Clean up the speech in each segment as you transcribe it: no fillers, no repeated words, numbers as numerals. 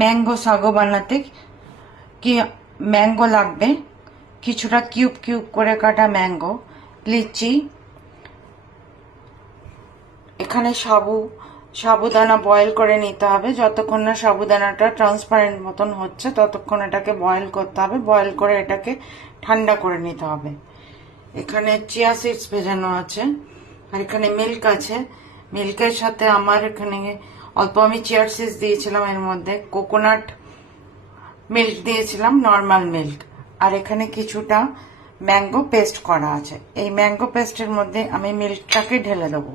Mango sago বানাতে কি mango লাগবে, কিছুটা কিউব কিউব করে কাটা ম্যাঙ্গো, লিচি, এখানে সাবুদানা বয়েল করে নিতে হবে। যতক্ষণ না সাবুদানাটা ট্রান্সপারেন্ট মতন হচ্ছে ততক্ষণ এটাকে বয়েল করতে হবে। বয়েল করে এটাকে ঠান্ডা করে নিতে হবে। এখানে চিয়া সিডস ভেজানো আছে, আর এখানে মিল্ক আছে। মিল্কের সাথে আমার এখানে অল্প আমি চিয়া সিডস দিয়েছিলাম, এর মধ্যে কোকোনাট মিল্ক দিয়েছিলাম, নর্মাল মিল্ক, আর এখানে কিছুটা ম্যাঙ্গো পেস্ট করা আছে। এই ম্যাঙ্গো পেস্টের মধ্যে আমি মিল্কটাকে ঢেলে দেবো।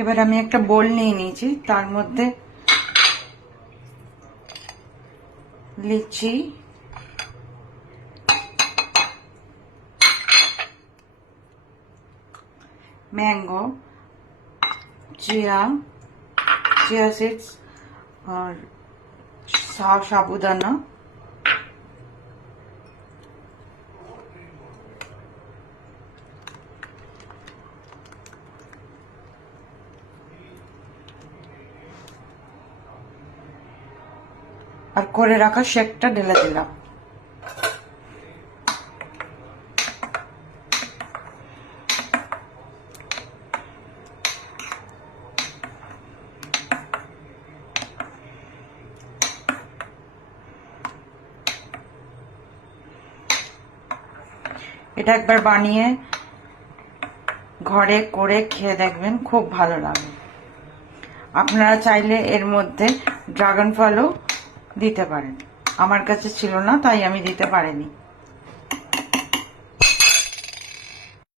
এবার আমি একটা বোল নিয়ে নিয়েছি, তার মধ্যে লিচি, ম্যাঙ্গো, চিয়া সিডস আর সাবুদানা, আর করে রাখা শেকটা ঢেলে দিলাম। এটা একবার বানিয়ে ঘরে করে খেয়ে দেখবেন, খুব ভালো লাগে। আপনারা চাইলে এর মধ্যে ড্রাগন ফলও দিতে পারেন, আমার কাছে ছিল না তাই আমি দিতে পারিনি।